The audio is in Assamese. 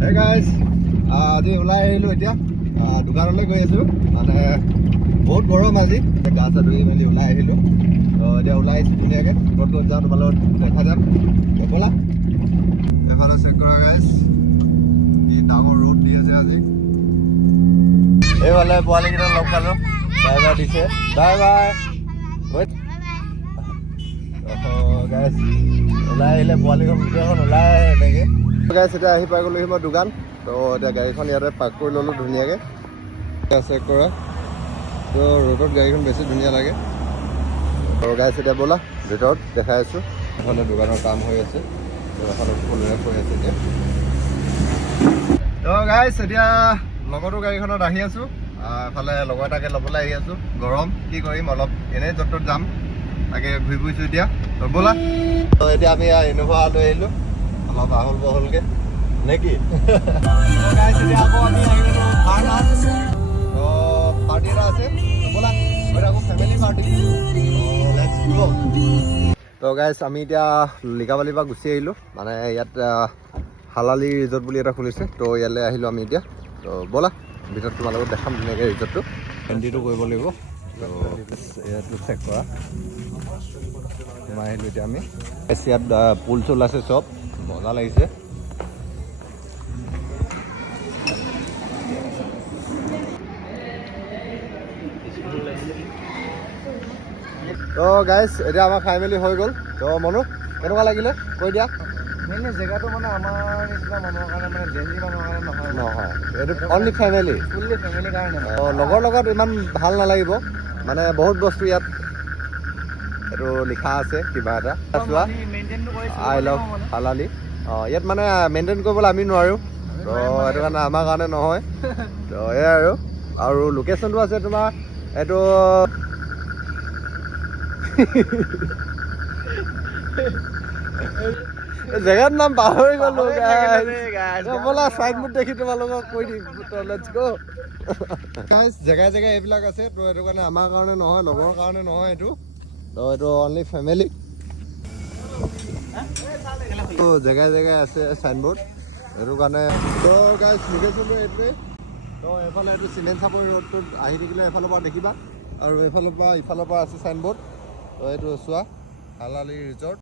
Hey guys, আজি ওলাই আহিলো এতিয়া দোকানলৈ গৈ আছো মানে বহুত গৰম আজি গা চা ধুই মেলি ওলাই আহিলো এতিয়া ওলাই আহিছো ধুনীয়াকৈ ক'ত যাওঁ তোমালোক দেখা যাম ব'লা এফালে চেক কৰা গাইজ কি ডাঙৰ ৰ'দ দি আছে আজি এইফালে পোৱালিকেইটা লগ পালোঁ বাই বাই দিছে বাই বাই গাইজ ওলাই আহিলে পোৱালিখন গোটেইখন ওলাই এনেকৈ গাইজ এতিয়া আহি পাই গ'লোহি মই দোকান তো এতিয়া গাড়ীখন ইয়াতে পাৰ্ক কৰি ল'লোঁ ধুনীয়াকৈ চেক কৰা তো ৰ'দত গাড়ীখন বেছি ধুনীয়া লাগে আৰু গাইজ এতিয়া ব'লা ভিতৰত দেখাই আছোঁ এফালে দোকানৰ কাম হৈ আছে এফালে ফুলৰে হৈ আছে এতিয়া তো গাইজ এতিয়া লগতো গাড়ীখনত আহি আছোঁ এফালে লগৰ এটাকে ল'বলৈ আহি আছোঁ গৰম কি কৰিম অলপ এনেই য'ত ত'ত যাম তাকে ঘূৰি ফুৰিছোঁ এতিয়া তো ব'লা তো এতিয়া আমি ইন'ভা লৈ আহিলোঁ অলপ আহল বহলকৈ নে কি এতিয়া আকৌ আমি আহি গ'লোঁ তো পাৰ্টি এটা আছে ব'লা আকৌ ফেমিলি পাৰ্টি তো গাইজ আমি এতিয়া লিকাবালিৰ পৰা গুচি আহিলোঁ মানে ইয়াত হালালি ৰিজৰ্ট বুলি এটা খুলিছে তো ইয়ালৈ আহিলোঁ আমি এতিয়া তো ব'লা ভিতৰত তোমাৰ লগত দেখাম ধুনীয়াকৈ ৰিজৰ্টটো এণ্ট্ৰিটো কৰিব লাগিব তো ইয়াতো চেক কৰা সোমাই আহিলোঁ এতিয়া আমি ইয়াত পুল চুল আছে চব মজা লাগিছে তো গাইজ এতিয়া আমাৰ খাই মেলি হৈ গ'ল তো মনো কেনেকুৱা লাগিলে কৈ দিয়া মেইনলি জেগাটো মানে আমাৰ নিচিনা মানুহৰ কাৰণে মানে ডেইলি মানুহৰ কাৰণে নহয় এইটো অনলি ফেমিলি ফুল্লি ফেমিলিৰ কাৰণে লগৰ লগত ইমান ভাল নালাগিব মানে বহুত বস্তু ইয়াত এইটো লিখা আছে কিবা এটা চোৱা আই লাভ হালালি ইয়াত মানে মেইনটেইন কৰিবলৈ আমি নোৱাৰোঁ তো সেইটো কাৰণে আমাৰ কাৰণে নহয় তো এয়াই আৰু লোকেশ্যনটো আছে তোমাৰ এইটো জেগাৰ নাম পাহৰি গ'লো ব'লা চাইনবোৰ্ড দেখি তোমালোকক কৈ দিম জেগাই জেগাই এইবিলাক আছে তো সেইটো কাৰণে আমাৰ কাৰণে নহয় লগৰ কাৰণে নহয় এইটো তো এইটো অনলি ফেমিলি জেগাই জেগাই আছে চাইনবোৰ্ড সেইটো কাৰণে তো গাইজ লোকেশ্যনটো এইটোৱে তো এইফালে এইটো চিমেণ্ট চাপৰি ৰোডটোত আহি থাকিলে এফালৰ পৰা দেখিবা আৰু এইফালৰ পৰা ইফালৰ পৰা আছে চাইনবোৰ্ড তো এইটো চোৱা হালালি ৰিজৰ্ট